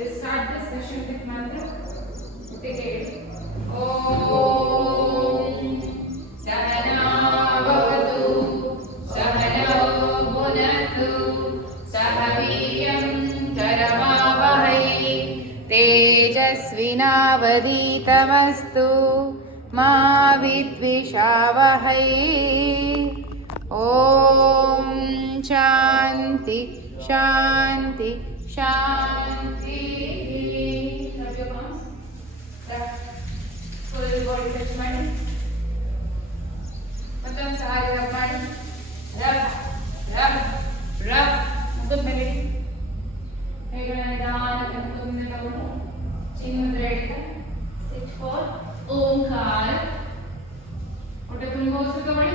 We'll start this session with mantra. Take it. Om Sahana Bhavatu Sahana Bhunatu Sahaviyam Karamavahai Tejasvinavaditamastu Ma Vidvishavahai. Om Shanti Shanti Shanti. Rub your palms. Full body touch ಮಾಡಿ. ಮತ್ತೊಂದು ಸಾರಿ rub ಮಾಡಿ. Rub rub rub. ಮುಖದ ಮೇಲೆ ಇಡಿ. ಕೈಗಳನ್ನ ನಿಧಾನಕ್ಕೆ ಮುಖದ ಮೇಲೆ ತಗೊಂಡು ಚಿನ್ಮುದ್ರೆ ಹಿಡಿದು sit for ಓಂಕಾರ. ಹೊಟ್ಟೆ ತುಂಬ ಉಸಿರು ತಗೊಳ್ಳಿ.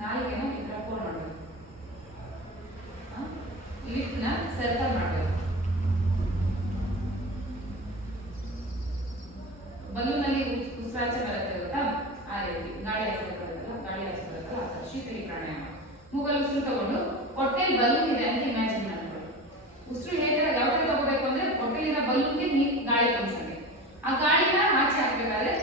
ನಾಲ್ಗೆನ ಈ ಥರ ಫೋಲ್ಡ್ ಮಾಡಬೇಕು. ಲಿಪ್ನ ಸರ್ಕಲ್ ಮಾಡಬೇಕು. ಬಲೂನಲ್ಲಿ ಉಸಿರಾಚೆ ಬರುತ್ತೆ ಗೊತ್ತಾ, ಆ ರೀತಿ ಗಾಳಿ ಆಚೆ ಬರುತ್ತಲ್ಲ, ಗಾಳಿ ಆಚೆ ಬರುತ್ತಲ್ಲ ಆ ಥರ ಶೀತಳಿ ಪ್ರಾಣಾಯಾಮ. ಮೂಗಲ್ಲಿ ಉಸಿರು ತಗೊಂಡು ಹೊಟ್ಟೆಲಿ ಬಲೂನ್ ಇದೆ ಅಂತ ಇಮ್ಯಾಜಿನ್ ಮಾಡ್ಕೊಳ್ಳಿ. ಉಸಿರು ಹೇಗೆ ಯಾವ ಥರ ತಗೋಬೇಕು ಅಂದ್ರೆ ಹೊಟ್ಟೆಲಿನ ಬಲೂನ್ಗೆ ನೀರು ಗಾಳಿ ತುಂಬಿಸಬೇಕು. ಆ ಗಾಳಿನ ಆಚೆ ಹಾಕ್ಬೇಕಾದ್ರೆ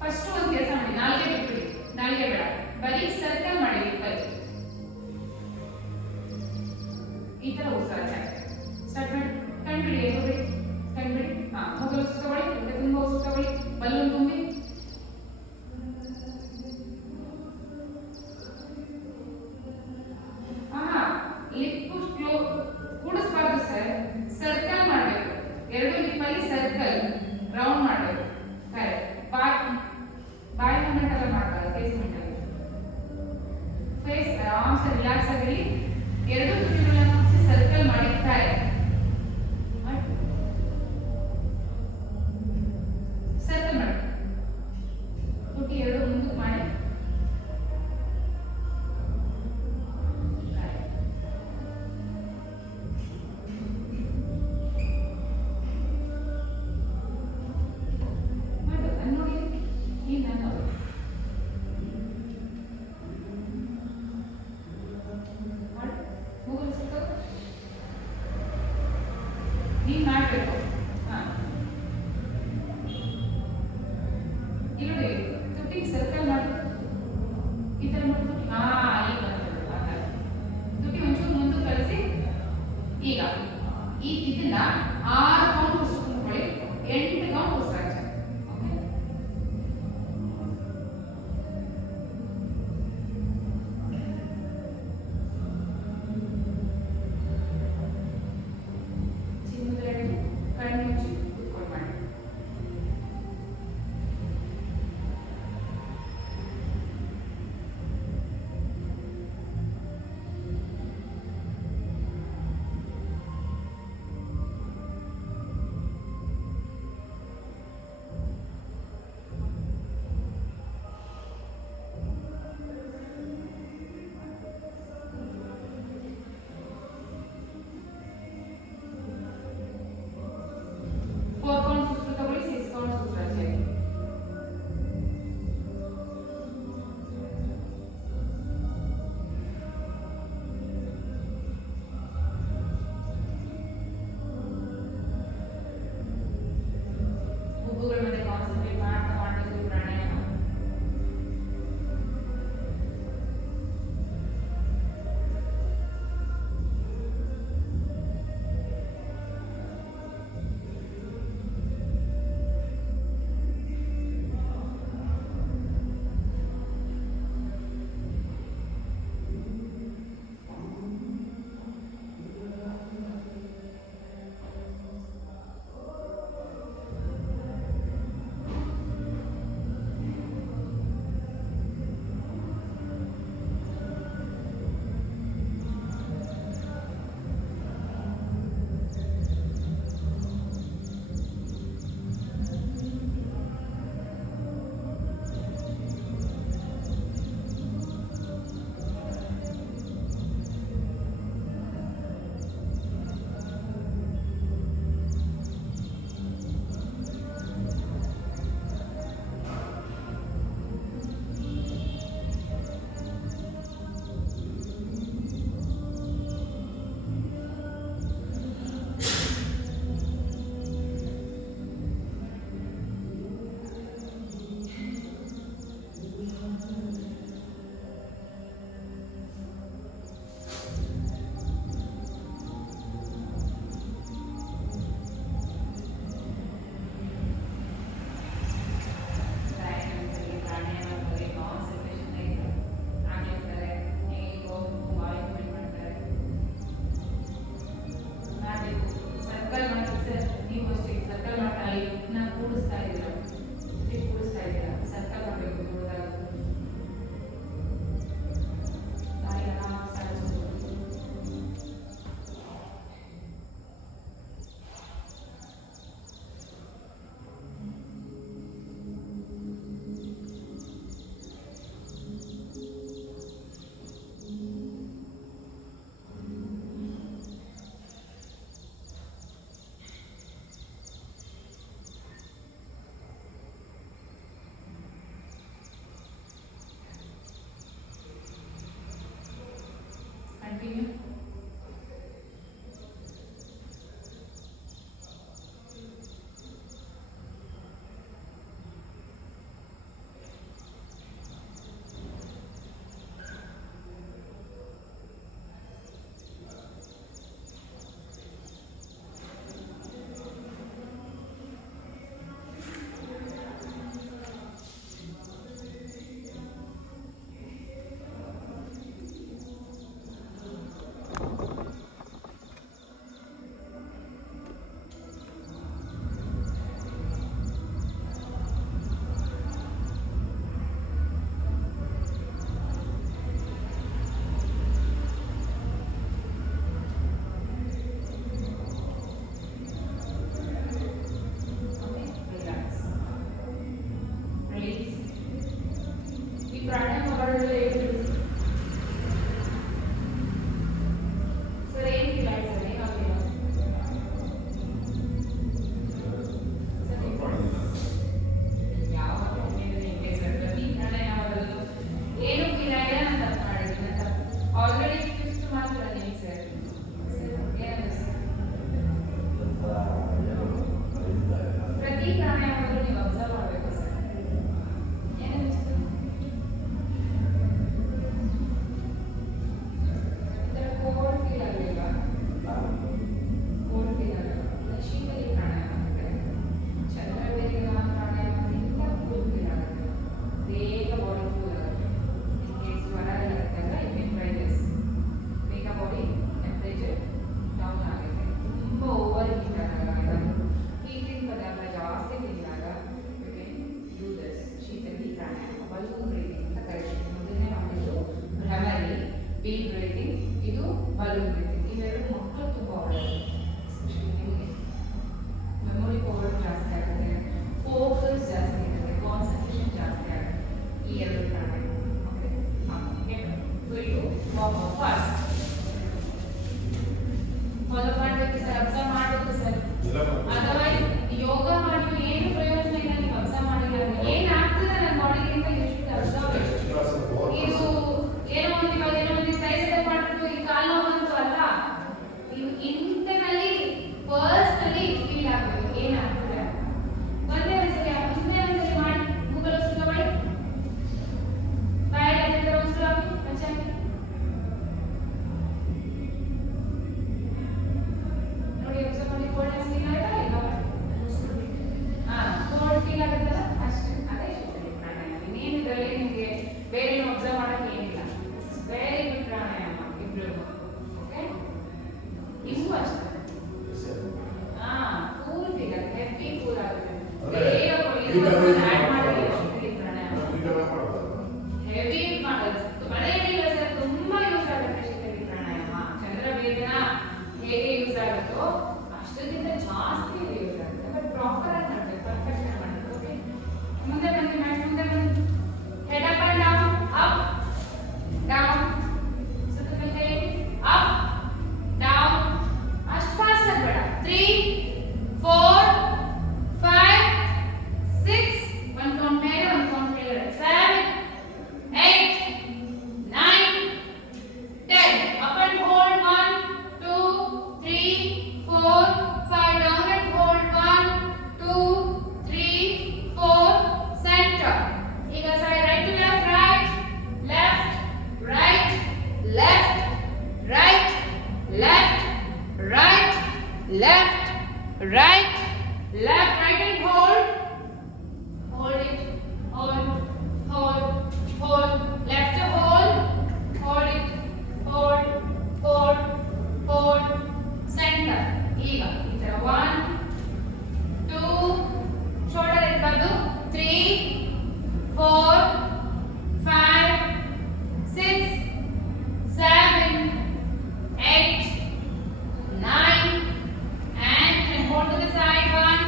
ಫಸ್ಟ್ ಒಂದು ಕೆಲಸ ಮಾಡಿ, ನಾಲ್ಗೆ ಬಿಟ್ಬಿಡಿ, ನಾಲ್ಗೆ ಬೇಡ, ಬರೀ ಸರ್ಕಲ್ ಮಾಡಿ ಬರೀ ಈ ತರ ಉಸಿರಾಚೆ ಸ್ಟಾರ್ಟ್ ಮಾಡಿ. ಕಣ್ಬಿಡಿ, ಹೋಗ್ಬಿಡಿ, ಕಣ್ಬಿಡಿ. ಮೂಗಲ್ಲಿ ಉಸಿರು ತಗೊಳ್ಳಿ, ಹೊಟ್ಟೆ ತುಂಬ ಉಸಿರು ತಗೊಳ್ಳಿ, ಬಲೂನ್ ತುಂಬಿ. ಲಿಪ್ ಕೂಡಿಸ್ಬಾರ್ದು ಸರ್, ಸರ್ಕಲ್ ಮಾಡಬೇಕು. ಎರಡು ಲಿಪ್ಪಲ್ಲಿ ಸರ್ಕಲ್ ರೌಂಡ್ ಮಾಡಬೇಕು. ಕರೆಕ್ಟ್. ಬಾಯಿ ಮೂಮೆಂಟ್ ಎಲ್ಲ ಮಾಡಬಾರ್ದು, ಫೇಸ್ ಮೂಮೆಂಟ್ ಅಲ್ಲಿ. ಫೇಸ್ ಆರಾಮ್ಸೆ ರಿಲ್ಯಾಕ್ಸ್ ಆಗಿರಿ. ಎರಡು ತುಟಿಗಳನ್ನ ಮುಚ್ಚಿ ಸರ್ಕಲ್ ಮಾಡಿ ಸರ್ಕಲ್ ಮಾಡಿ. ತುಟಿ ಎರಡು ಮುಂದಕ್ಕೆ ಮಾಡಿ. ನೀನ್ ಮಾಡಬೇಕು. ಇಲ್ಲಿ ತುಟಿ ಸರ್ಕಲ್ ಮಾಡಿ ಈ ತರ ಮಾಡಿ. ಈಗ ತುಟಿ ಒಂಚೂರು ಮುಂದಕ್ಕೆ ಕಳಿಸಿ. ಈಗ ಇದನ್ನ 6 ಕೌಂಟ್ ಉಸಿರು ತುಂಬಿಕೊಳ್ಳಿ, 8 ಕೌಂಟ್ ಉಸಿರಾಚೆ. ಓಕೆ, ಕಣ್ಣು ಮುಚ್ಚಿ ಕೂತ್ಕೊಂಡು ಮಾಡಿ. ಕಂಟಿನ್ಯೂ. ಡೀಪ್ ಬ್ರೀತಿಂಗ್, ಇದು ಬಲೂನ್ ಬ್ರೀತಿಂಗ್. ಇವೆರಡು ಮಕ್ಕಳು ತುಂಬ ಒಳ್ಳೆಯದು. ಎಸ್ಪೆಷಲಿ ನಿಮಗೆ ಮೆಮೊರಿ ಪವರ್ ಜಾಸ್ತಿ ಆಗುತ್ತೆ, ಫೋಕಸ್ ಜಾಸ್ತಿ ಆಗುತ್ತೆ, ಕಾನ್ಸಂಟ್ರೇಷನ್ ಜಾಸ್ತಿ ಆಗುತ್ತೆ ಈ ಎರಡು ಪ್ರಾಣಾಯಾಮ. ಓಕೆ, ಫಸ್ಟ್ ಫಾಲೋ ಮಾಡಬೇಕು ಸರ್, ಅಬ್ಸರ್ವ್ ಮಾಡಬೇಕು ಸರ್. ಅದರ್ವೈಸ್ ಯೋಗ ಮಾಡಿ ಏನು ಪ್ರಯೋಜನ ಇಲ್ಲ, ನೀವು ಅಬ್ಸರ್ವ್ ಮಾಡಿಲ್ಲ ಅಂದ್ರೆ ಏನಾಗ್ತದೆ ನನ್ನ ಬಾಡಿಗೆ ಅಂತ ಎಷ್ಟು ಅಬ್ಸರ್ವ್. ಇದು ಏನೋ ಒಂದು ಇವಾಗ ಏನೋ ಒಂದು ಸೈಜ್ ಮಾಡ್ಬಿಟ್ಟು ಈ ಕಾಲು ನೋವು ಅಂತೂ ಅಲ್ಲ, ನೀವು ಇಂಟರ್ನಲಿ ಪರ್ಸನಲಿ ಫೀಲ್ ಆಗಬೇಕು ಏನಾಗ್ತದೆ. ಒಂದೇ ಒಂದ್ಸರಿ ಮಾಡಿ ಗೂಗಲ್ ಉಸಿರು ಮಾಡಿ, ಬಾಯಲ್ಲಿ ಅದೇ ಉಸಿರು ಹಾಕಿ ಮಚ್ಚಾಗಿ ನೋಡಿ. ಅಬ್ಸರ್ವ್ ಮಾಡಿ, ಕೋಲ್ಡ್ನೆಸ್ ಫೀಲ್ ಆಯ್ತಾ ಇಲ್ಲ? ಕೋಲ್ಡ್ ಫೀಲ್ ಆಗುತ್ತಲ್ಲ ಅಷ್ಟೇ, ಅದೇ ಶಕ್ತಿ ಪ್ರಾಣಾಯಾಮ. ಇನ್ನೇನು ಇದರಲ್ಲಿ ನಿಮಗೆ ಬೇರೆ ಅಬ್ಸರ್ವ್ ಮಾಡಕ್ಕೆ ಏನಿಲ್ಲ. ವೆರಿ ಗುಡ್ ಪ್ರಾಣಾಯಾಮ ಇಬ್ರು. ಓಕೆ, ಇವು ಅಷ್ಟೇ. ಕೂಲ್ ಫೀಲ್ ಆಗುತ್ತೆ, ಹೆವಿ ಕೂಲ್ ಆಗುತ್ತೆ. ಹೆವಿ ಮಾಡೋದು ಮಳೆಯಲ್ಲಿಲ್ಲ ಸರ್, ತುಂಬಾ ಯೂಸ್ ಆಗುತ್ತೆ ಶೀತಲಿ ಪ್ರಾಣಾಯಾಮ. ಚಂದ್ರವೇದನ ಹೇಗೆ ಯೂಸ್ ಆಗುತ್ತೋ ಅಷ್ಟಕ್ಕಿಂತ ಜಾಸ್ತಿ ಯೂಸ್ ಆಗುತ್ತೆ. ಬಟ್ ಪ್ರಾಪರ್ ಆಗಿ ಮಾಡ್ಬೇಕು, ಪರ್ಫೆಕ್ಟ್ ಆಗಿ ಮಾಡ್ಬೇಕು. ಓಕೆ, ಮುಂದೆ ಬನ್ನಿ ಮ್ಯಾಮ್, ಮುಂದೆ ಬನ್ನಿ. Head up and down, up down, ಸುತ್ತ ಕೈ ಅಪ್ ಡೌನ್. ಅಷ್ಟು ಫಾಸ್ಟ್ ಆಗಬೇಡ. 3 4 5 6 ಒಂದು ಕೌಂಟ್ ಮೇಲೆ ಒಂದು ಕೌಂಟ್ ಕೆಳಗಡೆ, 7 8 9 10. Up and hold 1 2 3 4 5. Down and hold 1 2 3 4. Centre. ಈಗ side right to left, right left right left right left right left right and hold it, hold left hold it, hold center. ಈಗ ಈ ತರ 1 2 shoulder ಎತ್ಕೊಂಡು 3 4 5 6 7 8 9 and hold to the side. 1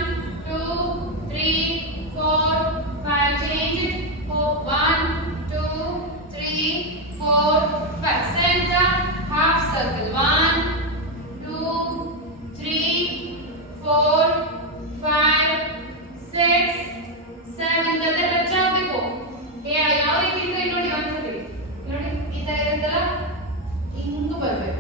2 3 4 5. Change it. 1 2 3 4 5. Center half circle. 1 2 3 4 5 6 7. ಗದೆ touch ಆಗಬೇಕು. ಯಾವ ರೀತಿ ಇದೆ ನೋಡಿ ಒಂದ್ಸತಿ ನೋಡಿ, ಈ ತರ ಇರುತ್ತಲ್ಲ ಹಿಂಗ್ ಬರ್ಬೇಕು.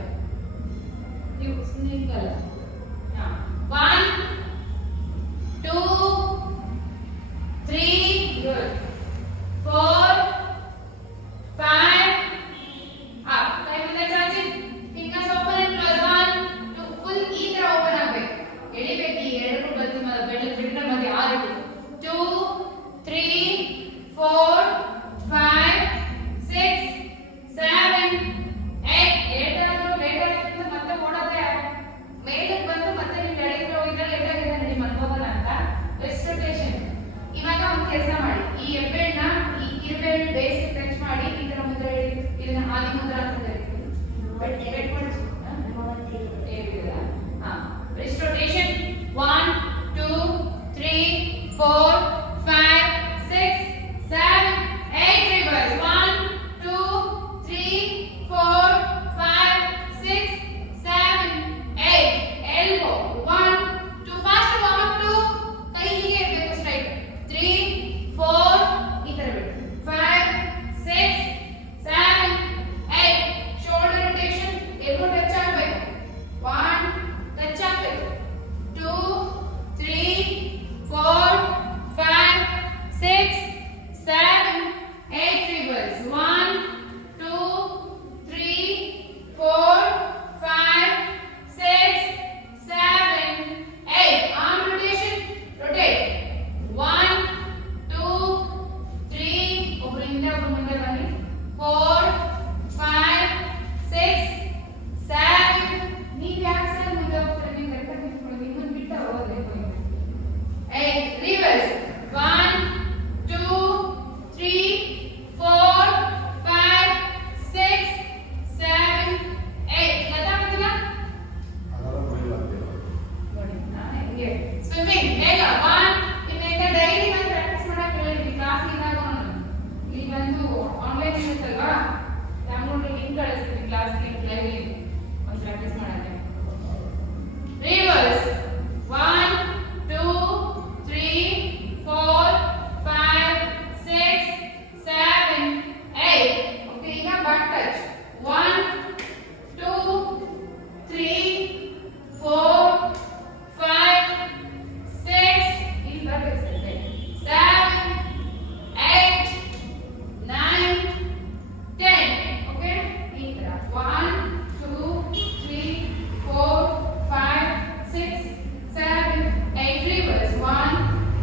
ಕಳಿಸ್ತೀನಿ ಕ್ಲಾಸ್ಗೆ ಲೈವ್ ಒಂದು ಪ್ರಾಕ್ಟೀಸ್ ಮಾಡೋಕ್ಕೆ. ರಿವರ್ಸ್ 1 2 3 4 5 6 7 8. ಓಕೆ, ಈಗ ಬ್ಯಾಕ್ ಟಚ್ 1 2 3 4 5 6 ಇಲ್ಲಿ ಬರಬೇಕು 7 8 9 10. ಓಕೆ, ಈ ತರ 1 2 3 4 5 6 7 8. Reverse 1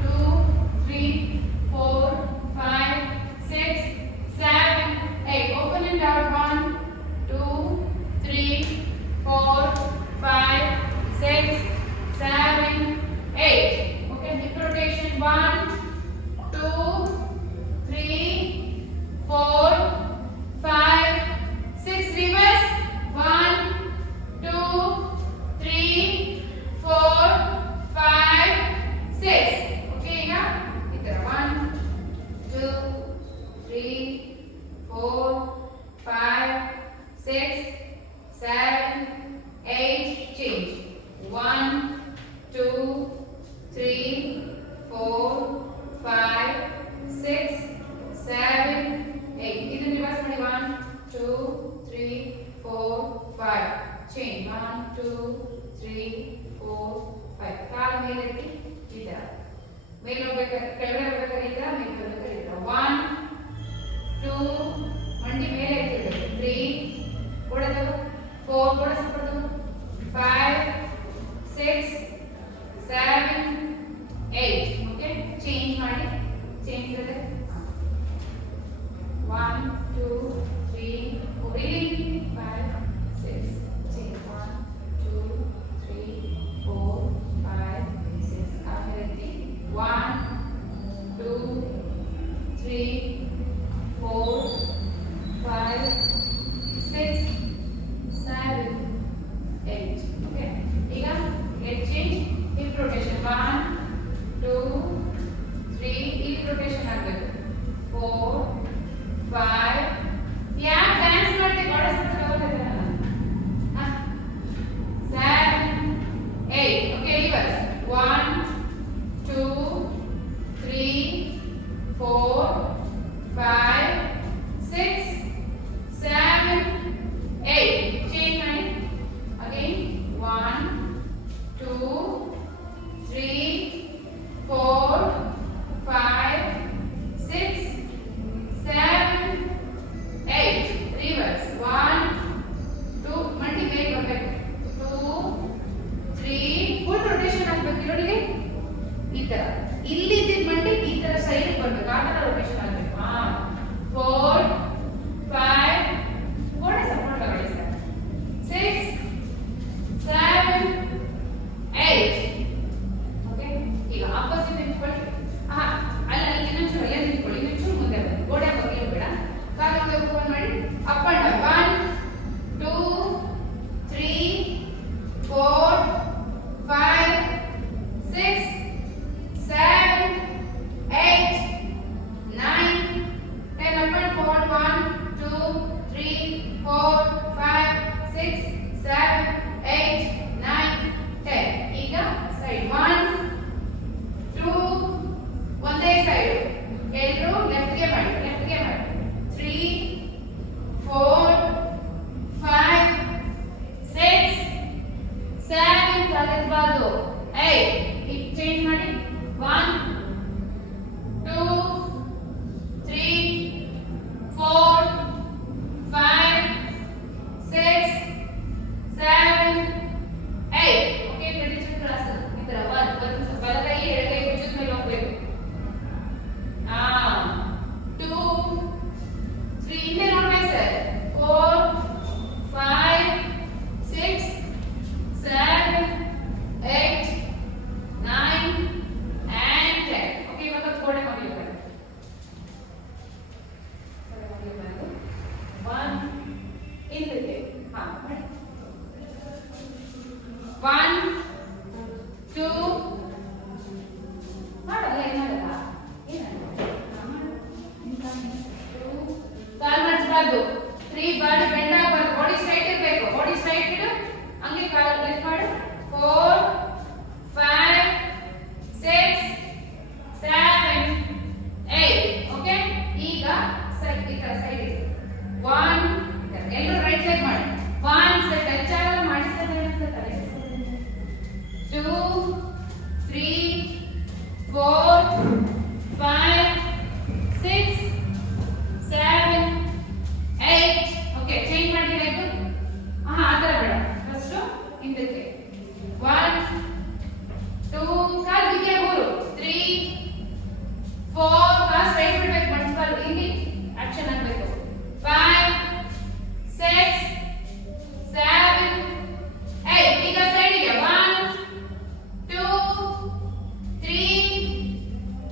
2 3 4 5 6 7 8. Open and out 1 2 3 4 5 6 7 8. Okay, hip rotation 1 2 3 4 5 6. Reverse 1 2 3 4 5 6. Okay, ಈಗ ಈ ತರ 1 2 3 4 5 6 7 8. Change 1 2 3 4 5 6 7 8. ಇದನ್ನು ರಿವರ್ಸ್ ಮಾಡಿ 1 2 3 4 5. ಚೇಂಜ್ 1 2 3 4 5. ಕಾಲು ಮೇಲೆ ಎತ್ತಿ ಈ ತರ ಮೇಲೆ ಹೋಗ್ಬೇಕು, ಕೆಳಗಡೆ ಹೋಗ್ಬೇಕಾದ್ರೆ ಈ ತರ, ಮೇಲೆ ಬರ್ಬೇಕಾದ್ರೆ ಈ ತರ 1 2 ಮಂಡಿ ಮೇಲೆ ಎತ್ತಿಡಬೇಕು 3 ಕೊಡೋದು 4 ಕೂಡ ಸಪೋರ್ಟ್ 5 6 7 8. ಓಕೆ, ಚೇಂಜ್ ಮಾಡಿ, ಚೇಂಜ್ ಇದೆ 1 2 3 4 ಇಲ್ಲಿ 5 6 ಚೇಂಜ್ 1 2 3 4 5 6. ಆಮೇಲೆ 1 2 3 4 5 6 7 8. ಓಕೆ, ಈಗ get change. Hip rotation 1 2 3. Hip rotation ಆಗಬೇಕು 4 5. ಯಾಕೆ ಡ್ಯಾನ್ಸ್ ಮಾಡ್ತೀವಿ ಕೊಡಿಸ್ಬಿಟ್ಟು ತಗೋತಿದ್ದೀರಲ್ಲ 7 8. Okay, reverse 1 2 3 4 5 6 7 8. ಚೇಂಜ್ ಮಾಡಿ ಅಗೇನ್ 1 2 3 4 5 6 7 8. ರಿವರ್ಸ್ 1 2 ಮಂಡಿ ಮೇಲೆ ಬರಬೇಕು 2 3. ಫುಲ್ ರೊಟೇಷನ್ ಆಗಬೇಕು ನೋಡಿ ಈ ತರ. ಇಲ್ಲಿ ಇದ್ದಿದ್ದ ಮಂಡಿ ಈ ತರ ಸೈಡ್ ಬರಬೇಕು, ಆ ತರ ರೊಟೇಷನ್ ಆಗಬೇಕು. 4 5 ಕೂಡ ಸಪೋರ್ಟ್ ತಗೊಳ್ಳಿ ಸರ್ 6 7 8. ಓಕೆ, ಈಗ ಆಪೋಸಿಟ್ ನಿಂತ್ಕೊಳ್ಳಿ. ಅಲ್ಲ ಇನ್ನೊಂಚೂರು ಅಲ್ಲೇ ನಿಂತ್ಕೊಳ್ಳಿ, ಇನ್ನೊಂಚೂರು ಮುಂದೆ ಬನ್ನಿ, ಗೋಡೆ ಬಗ್ಗೆ ಬೇಡ. ಕಾಲು ಮುಂದೆ ಓಪನ್ ಮಾಡಿ up and down 1 2 3 4 5 6 7 8 9 10. Up and forward 1 2 3 4 5 6 7 8 9 10. ಈಗ ಸೈಡ್ 1 2 ಒಂದೇ ಸೈಡ್ ಎಲ್ಲರೂ ಲೆಫ್ಟ್ಗೆ ಮಾಡಿ 3 4 5 6 7. ತಲೆಬಾರ್ದು 8. ಈಗ ಚೇಂಜ್ ಮಾಡಿ 1 2 3 4 5 6 7 8. ಓಕೆ, ಟ್ರೆಡಿಷನಲ್ ಕ್ಲಾಸ್ ಈ ತರ ಬಲಗೈ ಎಡಗೈ ಭುಜದ ಮೇಲೆ ಹೋಗ್ಬೇಕು. 2 3 ಹಿಂದೆ ನೋಡ್ಬೇಕು ಸರ್ 4 5 6 7 8 9 and 10. ಓಕೆ, ಇವಾಗ ಗೋಡೆ ಮಗ್ಲಿ ಬರೋದು 1 ಹಿಂದಕ್ಕೆ ಮಾಡಿ 1 2 ಮಾಡಲ್ಲ ಏನಾಗಲ್ಲ ಕಾಲ್ ಮಾಡಿಸ್ಬಾರ್ದು 3 ಬಾಡಿ ಬೆಂಡ್ ಹಂಗೆ ಕಾಲು ಲಿಫ್ಟ್ ಮಾಡು 4 5 6 7 8 ಓಕೆ ಈಗ ಸೈಡ್ ಈ ತರ ಸೈಡ್ ಇದೆ 1 ಎಲ್ಲರೂ ರೈಟ್ ಲೆಗ್ ಮಾಡಿ 1 ಸೆಟ್ ಟಚ್ ಆಗಲ್ಲ ಮಾಡಿ ಸರ್ 2 3 4 5 6 7 8 ಓಕೆ ಚೇಂಜ್ ಮಾಡಿ ಲೆಗ್ ಆ ತರ ಬೇಡ ಫಸ್ಟ್ ಹಿಂದಕ್ಕೆ 1 2 ಕಾಲ್ ಬಿಗೆ 3 4 ಕಾಲ್ ಸ್ಟ್ರೈಟ್ ಬಿಡಬೇಕು ಮಣ್ಕಾಲ್ ಇಲ್ಲಿ ಆಕ್ಷನ್ ಆಗಬೇಕು 5 6 7 8 ಈಗ ಸೈಡ್ ಗೆ 1 2 3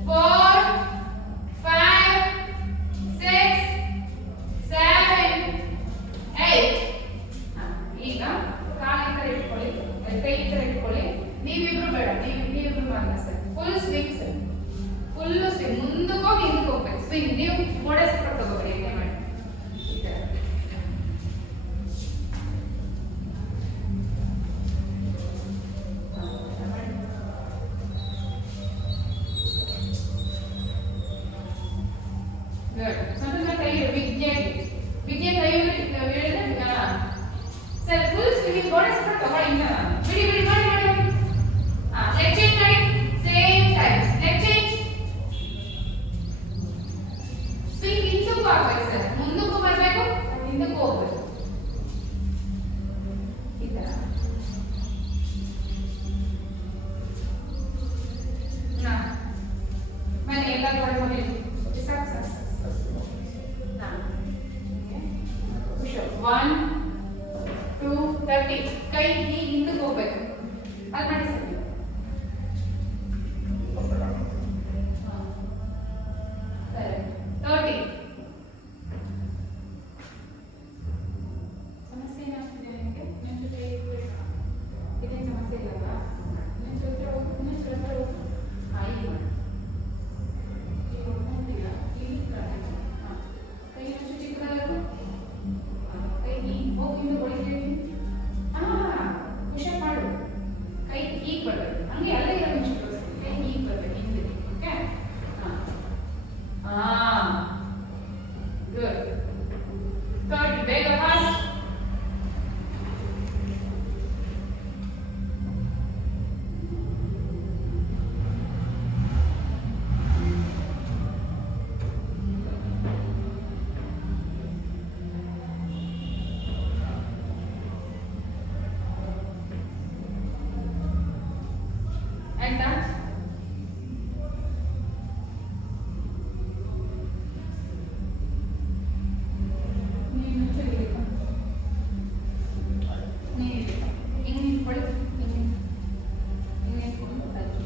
4 5 6 7 8 ಈಗ ಕಾಲು ಈ ತರ ಇಟ್ಕೊಳ್ಳಿ ಕೈ ಈ ತರ ಇಟ್ಕೊಳ್ಳಿ ನೀವಿಬ್ರು ಬೇಡ ನೀವಿಬ್ರು ಮಾತ್ರ sir full swing sir full swing ಮುಂದಕ್ಕೆ ಹೋಗಿ ಹಿಂದಕ್ಕೆ ಹೋಗ್ಬೇಕು ಸ್ವಿಂಗ್ ನೀವು ಮೋಡೆ ಸಪೋರ್ಟ್ ತಗೋಬೇಡಿ ಹೀಗೆ ಮಾಡಿ ಈ ತರ ಗುಡ್ ಸ್ವಲ್ಪ ಕೈ ಬಿಗ್ಗೆ ಕೈ ಹೇಳಿದ್ರೆ ಸರ್ ಫುಲ್ ಸ್ವಿಂಗ್ ಮೋಡೆ ಸಪೋರ್ಟ್ ತಗೊಳ್ಳಿ ಇನ್ನ ಬಿಡಿ ಬಿಡಿ ಮಾಡಿ ಲೆಗ್ ಚೇಂಜ್ ಮಾಡಿ same time leg change swing ಹಿಂದಕ್ಕೂ ಆಗ್ಬೇಕು ಸರ್ ಮುಂದಕ್ಕೂ ಬರಬೇಕು ಹಿಂದಕ್ಕೂ ಹೋಗ್ಬೇಕು ಈ ತರ ಬನ್ನಿ ಎಲ್ಲ ಕೊಡ ಹೋಗಿ ಸಾಕು ಸರ್ ಪುಷ್ 1 2 30 ಕೈ ಹಿಂದಕ್ಕೆ ಹೋಗ್ಬೇಕು ಅದು ಮಾಡಿ ಸರ್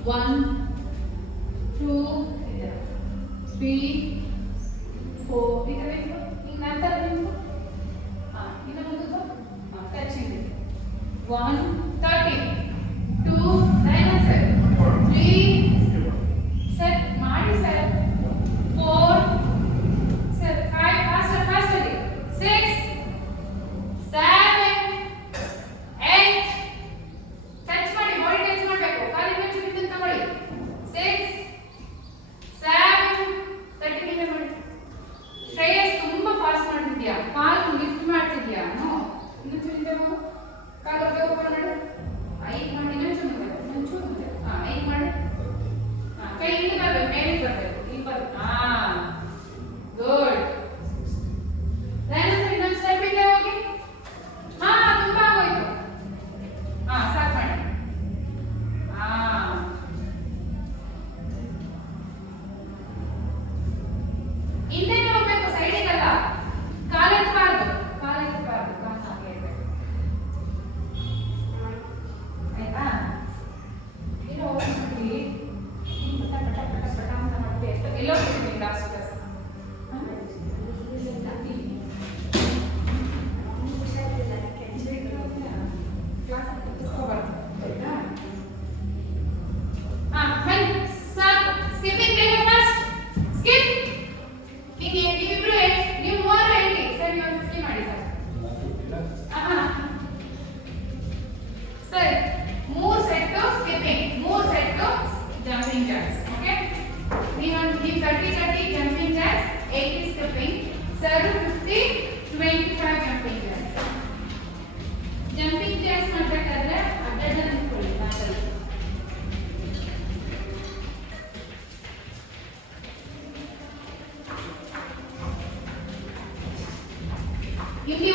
One, 2, 3, 4. ಈಗ ಬೇಕು ಈಗ ನಂತರ ಬೇಕು ಇನ್ನು ಮುಂದಕ್ಕೆ ಟಚಿಂಗ್ 1 30 2 9 ಸರ್ 3 ಸರ್ ಮಾಡಿ ಸರ್ 4 ಸರ್ 5 ಫಾಸ್ಟ್ ಆಗಿ 6 7 8 ಟಚ್ ಮಾಡಿ ಬಾಡಿ ಟಚ್ ಮಾಡಬೇಕು ಕಾಲಿನ ಮೇಲೆ ಹಿಂದೆ ತಗೊಳ್ಳಿ 6 7 30 ಮಾಡಿ ಶ್ರೇಯಸ್ ತುಂಬಾ ಫಾಸ್ಟ್ ಮಾಡ್ತಿದ್ಯಾ ಕಾಲು ಲಿಫ್ಟ್ ಮಾಡ್ತಿದ್ಯಾ ನೋ ಇನ್ನು ಹಿಂದೆ ಹೋಗು ಕಾಲು ಹೋಗಿ ನೋಡು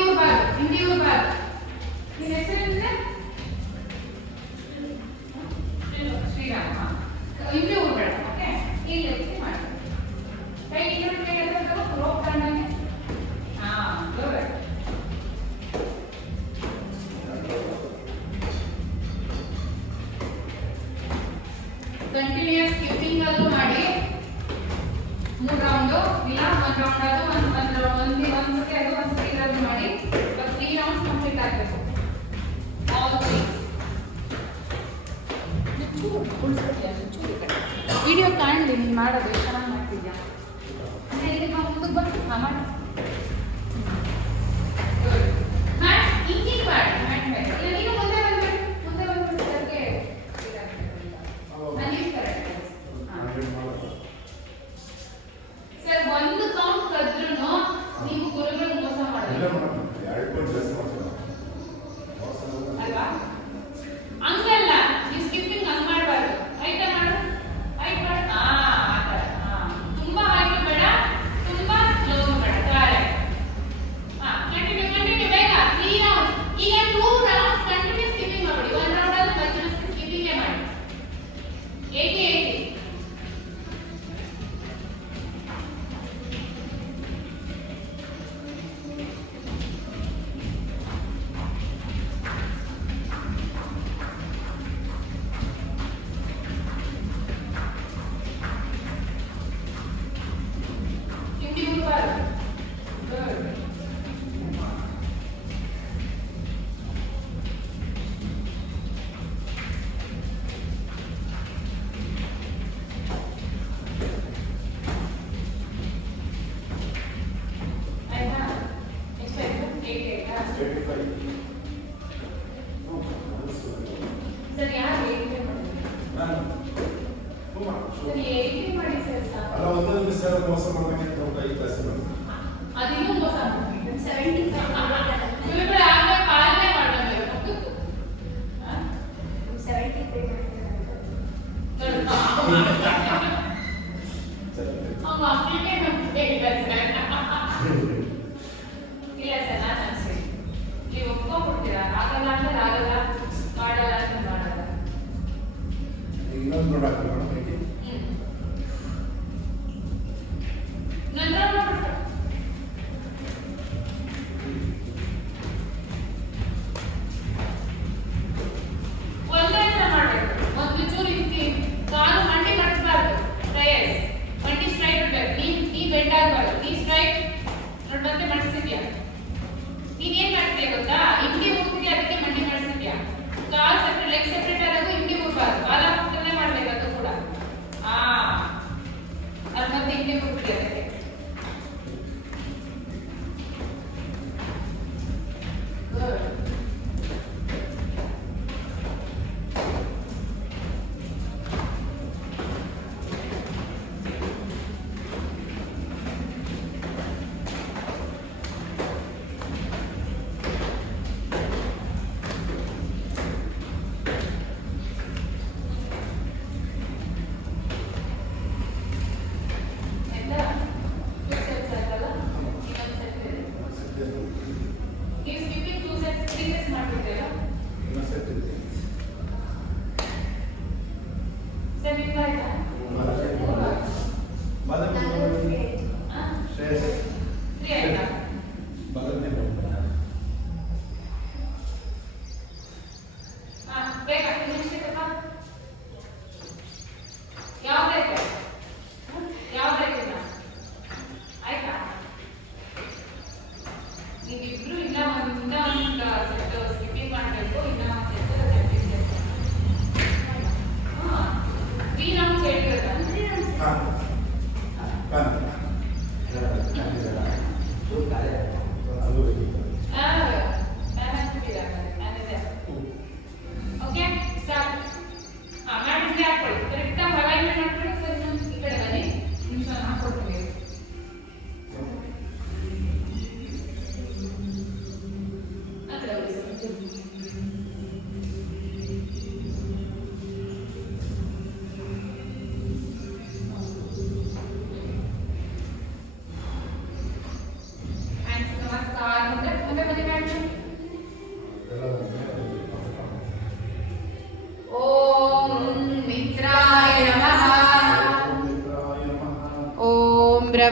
ಊರ್ಬಾರ್ದು. ನಿನ್ನ ಹೆಸರೇನಿದೆ? ಶ್ರೀರಾಮ. ಹಿಂದೆ ಊರ್ಬೇಡ. ಓಕೆ, ಈ ರೀತಿ ಮಾಡಿ. ಕೈ ಇನ್ನೊಂದು ಕೈ ಎತ್ತಬೇಕು, ರೋಪ್ ತಗೊಂಡಂಗೆ. ಹಾ, ಗುಡ್. ಕಂಟಿನ್ಯೂಸ್ ಸ್ಕಿಪ್ಪಿಂಗ್ ಅಲ್ಲೂ ಮಾಡಿ. 3 ರೌಂಡ್ ಇಲ್ಲ 1 ರೌಂಡ್ ಅದು ಒಂದ್ಸತಿ ಅದು ಒಂದ್ಸತಿ ಇರೋದು ಮಾಡಿ. 3 ರೌಂಡ್ಸ್ ಕಂಪ್ಲೀಟ್ ಆಗಬೇಕು. ಆಲ್ 3 ವಿಡಿಯೋ ಕಾಣಲಿ ನೀನು ಮಾಡೋದು ಚೆನ್ನಾಗಿ ಮಾಡ್ತಿದ್ಯಾ. ಮುಂದಕ್ಕೆ ಬಂದು ಮಾಡಿ. ಹಿಂಗೆ ಮಾಡಿ ಇಲ್ಲ ನೀನು ಮುಂದೆ ಬಂದ್ಬಿಟ್ಟು ಸರ್ಗೆ ಸರ್ ಒಂದು ಕೌಂಟ್ ಕದ್ರೂ ನೀವು ಗುರುಗಳು ಮೋಸ ಮಾಡೋದು ಅಲ್ವಾ? ಹಂಗಲ್ಲ, ನೀವು ಸ್ಕಿಪ್ಪಿಂಗ್ ಹಂಗ್ ಮಾಡಬಾರ್ದು. ಆಯ್ತಾ? ಮಾಡು, ಆಯ್ತು ಮಾಡು. ತುಂಬಾ ಹೈಟ್ ಬೇಡ, ತುಂಬಾ ಲೋ ಬೇಡ. ಕರೆಕ್ಟ್. ಕಂಟಿನ್ಯೂ ಬೇಗ. 3 ರೌಂಡ್ಸ್. ಈಗ 2 ರೌಂಡ್ಸ್ ಕಂಟಿನ್ಯೂ ಸ್ಕಿಪ್ಪಿಂಗ್ ಮಾಡಿ. 1 ರೌಂಡ್ ಆದ್ರೂ ಕಂಟಿನ್ಯೂಸ್ ಸ್ಕಿಪ್ಪಿಂಗ್ ಮಾಡಿ. 80 ಸರ್ ಯಾರು ಮಾಡಿ ಸರ್ ಅಲ್ಲ ಒಂದೊಂದು ಸರ್ ಮೋಸ ಮಾಡಬೇಕಂತ ಒಂದು 5 ಕ್ಲಾಸ್ ಅದಿನ್ನೂ ಮೋಸ ಮಾಡ್ತೀವಿ. 75 ಇವುಗಳು ಆಗ ಪಾಲನೆ ಮಾಡಬೇಕು. 75 ಅವ್ನು ಅಪ್ಲಿಕೆ ಇಲ್ಲ ಸರ್. ಇಲ್ಲ ಸರ್, ನಾನು ಅನ್ಸಿ ನೀವು ಒಪ್ಕೊಂಡ್ಬಿಡ್ತೀರಾ. ಆಗಲ್ಲ ಅಂದ್ರೆ ಆಗಲ್ಲ, ಮಾಡಲ್ಲ ಅಂದ್ರೆ ಮಾಡಲ್ಲ. ಇನ್ನೊಂದು ನೋಡಕ್ಕೆ ನಂತರ ನೋಡ್ಬಿಟ್ಟು ಒಂದೇ ಥರ ಮಾಡಬೇಕು. ಒಂದು ಚೂರು ಇಕ್ಕಿ ಕಾಲು ಮಂಡಿ ಮಡಿಸಬಾರ್ದು. ಟೈರ್ಸ್ ಮಂಡಿ ಸ್ಟ್ರೈಟ್ ಇರಬೇಕು. ನೀ ಬೆಂಡ್ ಆಗಬಾರ್ದು. ನೀ ಸ್ಟ್ರೈಟ್ ನೋಡಿ. ಮತ್ತೆ ಮಡಿಸಿದ್ಯಾ? ನೀನೇನ್ ಮಾಡ್ತೀಯ ಗೊತ್ತಾ? ಇಂಡಿ ಹೋಗ್ತಿದ್ಯಾ, ಅದಕ್ಕೆ ಮಂಡಿ ಮಡಿಸಿದ್ಯಾ. ಕಾಲ್ ಸೆಪರೇಟ್, ಲೆಗ್ ಸೆಪರೇಟ್ ಆದಾಗ ಇಂಡಿ ಹೋಗ್ಬಾರ್ದು. ಕಾಲ ಹೋಗ್ತಾನೆ ಮಾಡ್ಬೇಕು ಅದು ಕೂಡ. ಅದು ಮತ್ತೆ ಇಂಡಿ ಹೋಗ್ತಿದ್ಯಾ ಅದಕ್ಕೆ.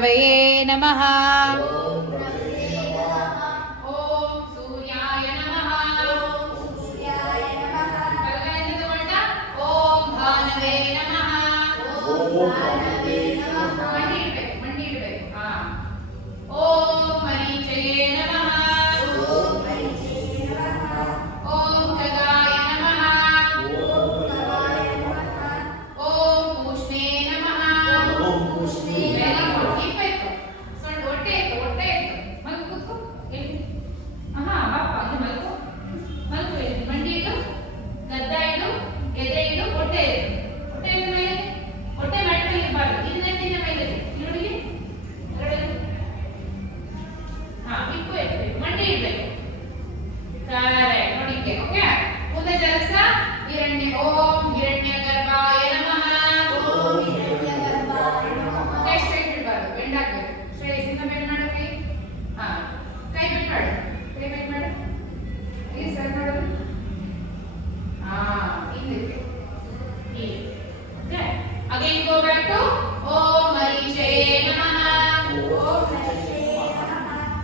ರವಯೇ ನಮಃ. ಓಂ ರವಯೇ ನಮಃ. ಓಂ ಸೂರ್ಯಾಯ ನಮಃ. ಬಲಗೈಯಿಂದ ತಗೊಳ್ಳ. ಓಂ ಭಾನವೇ ನಮಃ. ಓಂ ಭಾನವೇ ನಮಃ. ಮಂಡಿ ಇಡ್ಬೇಕು. ಹಾ. ಓಂ ಮರೀಚಯೇ ನಮಃ. ಓಂ ಖಗಾಯ ನಮಃ. ಓಂ ಪೂಷ್ಣೇ ನಮಃ. ಓಂ ಪೂಷ್ಣೇ ನಮಃ. ಇಪ್ಪತ್ತು ಸೊಂಟ ಹೊಟ್ಟೆ ಎತ್ತು ಮಲ್ಕು ಕೂತ್ಕೋ ಎಲ್ಲಿ. ಆಹಾ ಬಾಪ ಅಲ್ಲಿ ಮಲ್ಕು ಎಲ್ಲಿ ಮಂಡಿ ಇಡು, ಗದ್ದ ಇಡು, ಎದೆ ಇಡು, ಹೊಟ್ಟೆ ಇಡು ಮೇಲೆ. ಹೊಟ್ಟೆ ಮ್ಯಾಟ್ ಮೇಲೆ ಇರಬಾರ್ದು. ಇದು ನೆತ್ತಿನ ಮೇಲೆ ನೋಡಿ ಎರಡಲ್ಲಿ. ಹಾ ಇಪ್ಪು ಎತ್ತಬೇಕು, ಮಂಡಿ ಇಡ್ಬೇಕು. ಕರೆಕ್ಟ್ ನೋಡಿಕೆ. ಓಕೆ ಮುಂದೆ ಜಲಸ ಓಂ ಹಿರಣ್ಯ ಗರ್ಭಾಯ ನಮಃ. ಕೈ ಸ್ಟ್ರೈಟ್ ಇಡಬಾರ್ದು, ಬೆಂಡ್ ಆಗ್ಬೇಕು. ಸ್ಟ್ರೈಟ್ ಇಂದ ಬೆಂಡ್ ಮಾಡು ಕೈ. ಹಾ ಕೈ ಬೆಂಡ್ ಮಾಡು, ಇಲ್ಲಿ ಸರ್ ಮಾಡೋದು. ಹಾ ಇಲ್ಲಿ okay. Again go back to ಓಂ ಮರೀಚಯೇ ನಮಃ.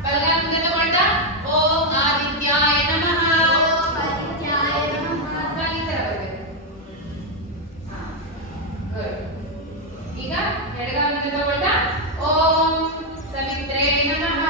ಬಲಗೈ ಮುಂದೆ ತಗೊಂಡ ಓಂ ಆದಿತ್ಯಾಯ ನಮಃ. ಈ ತರ ಬರಬೇಕು. ಹಾ ಗುಡ್. ಈಗ ಎಡಗೈ ಮುಂದೆ ತಗೊಂಡ ಓಂ ಸವಿತ್ರೇ ನಮಃ.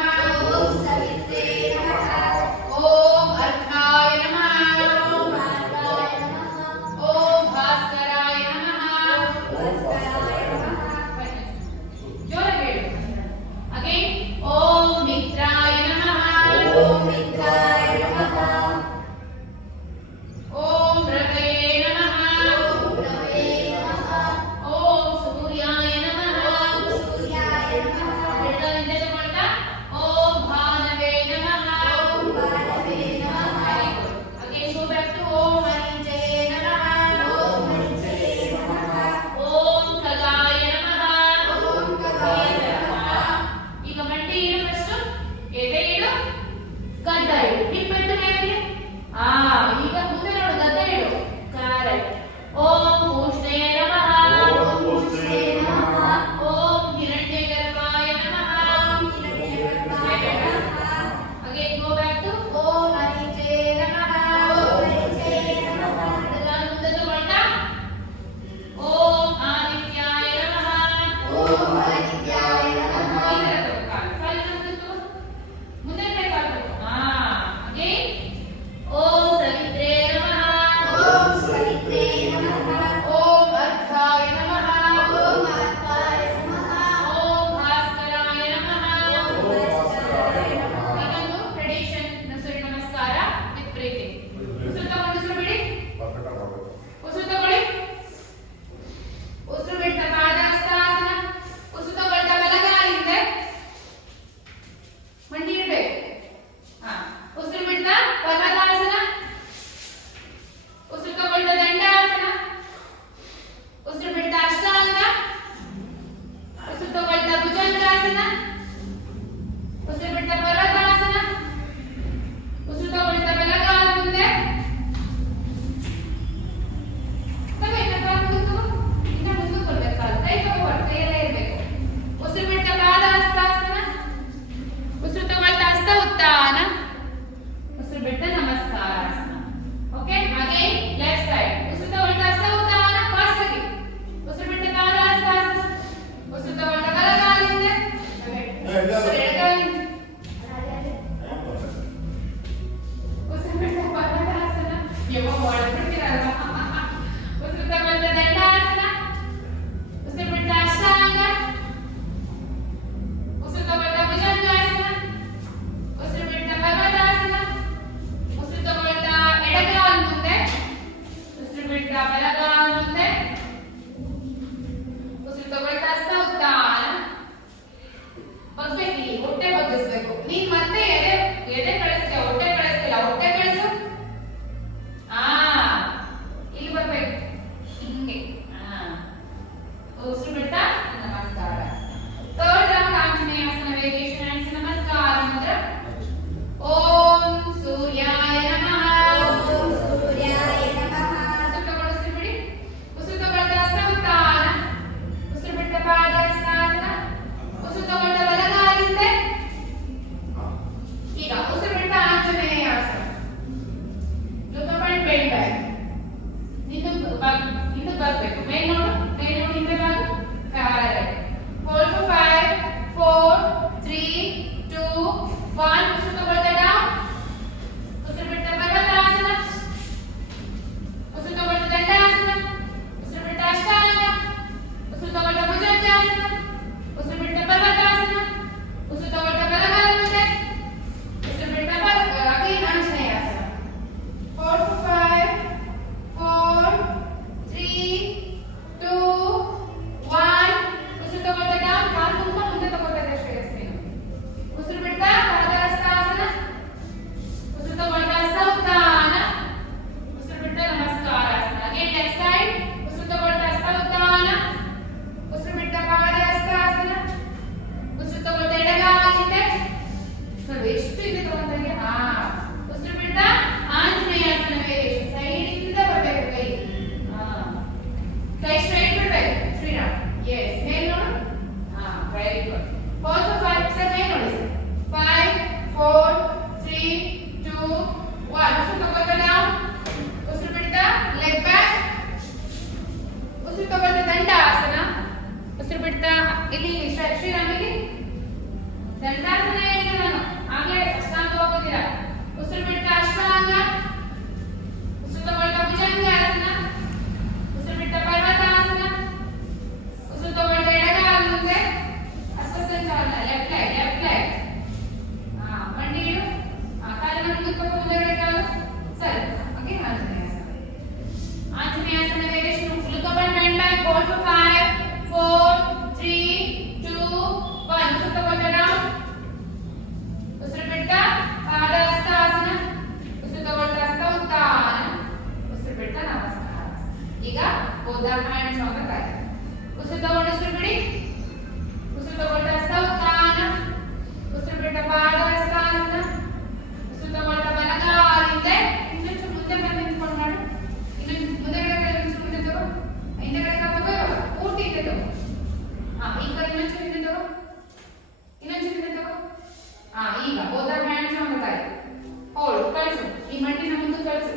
ಕಲಿಸು.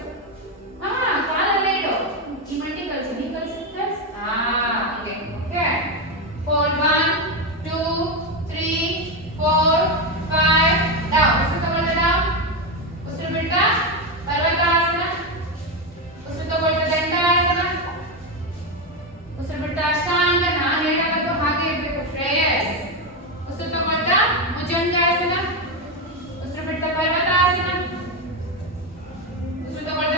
ಹಾ ಕಾಲಲ್ಲೇ ಇಡು. ಈ ಮಂಡಿ ಕಲಿಸು. ನೀ ಕಲಿಸು ಕಲಿಸು. ಹಾ ಇದೆ. ಓಕೆ. Hold 1 2 3 4 5 down. ಉಸಿರು ತಗೊಳ್ತಾ down. ಉಸಿರು ಬಿಡ್ತಾ ಪರ್ವತಾಸನ. ಉಸಿರು ತಗೊಳ್ತಾ ದಂಡಾಸನ. ಉಸಿರು ಬಿಡ್ತಾ ಅಷ್ಟಾಂಗ. ನಾನು ಹೇಳಬೇಕು ಹಾಗೆ ಇರಬೇಕು. ಶ್ರೇಯಸ್. ಉಸಿರು ತಗೊಳ್ತಾ ಭುಜಂಗಾಸನ. ಉಸಿರು ಬಿಡ್ತಾ ಪರ್ವತಾಸನ. ಉಸಿರು ತಗೊಳ್ತಾ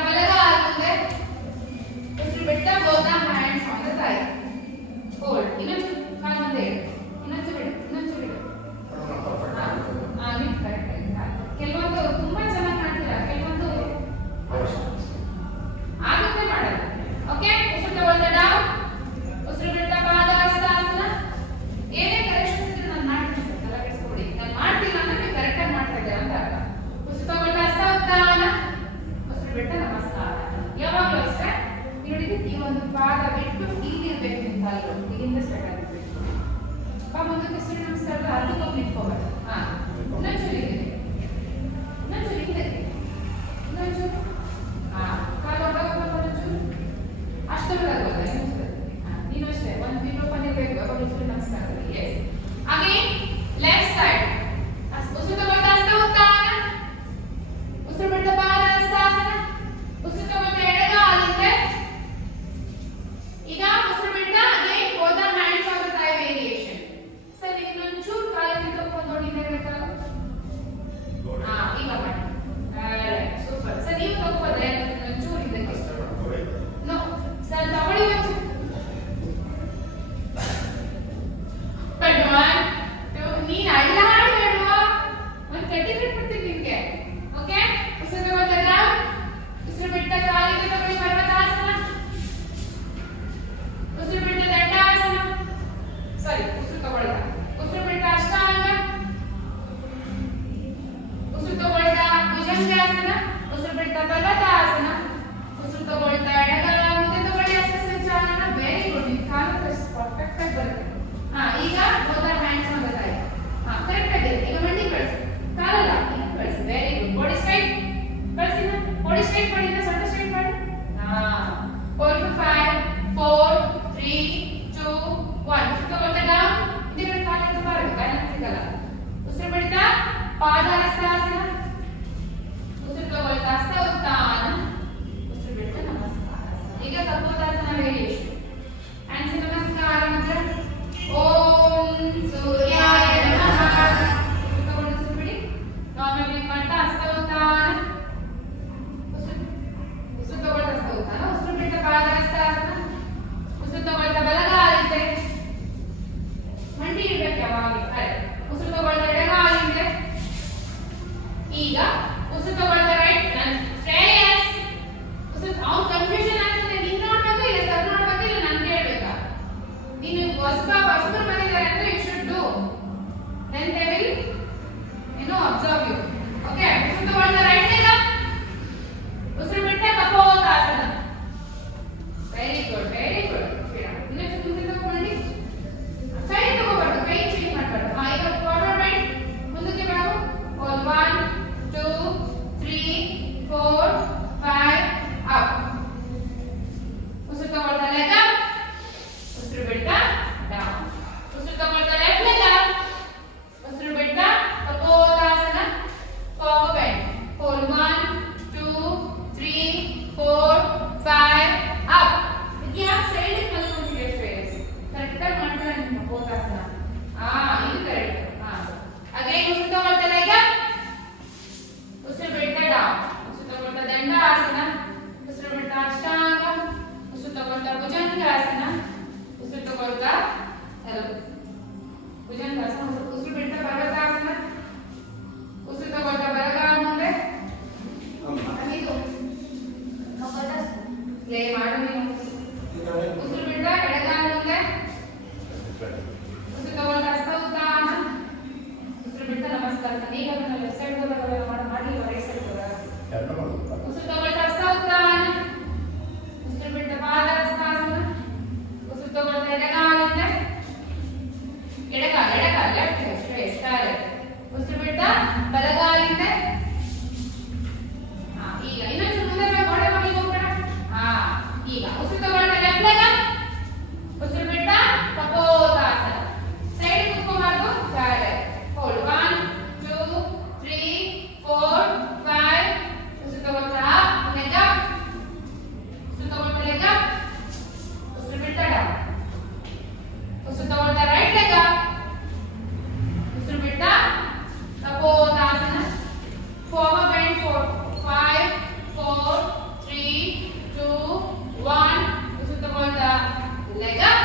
leg up.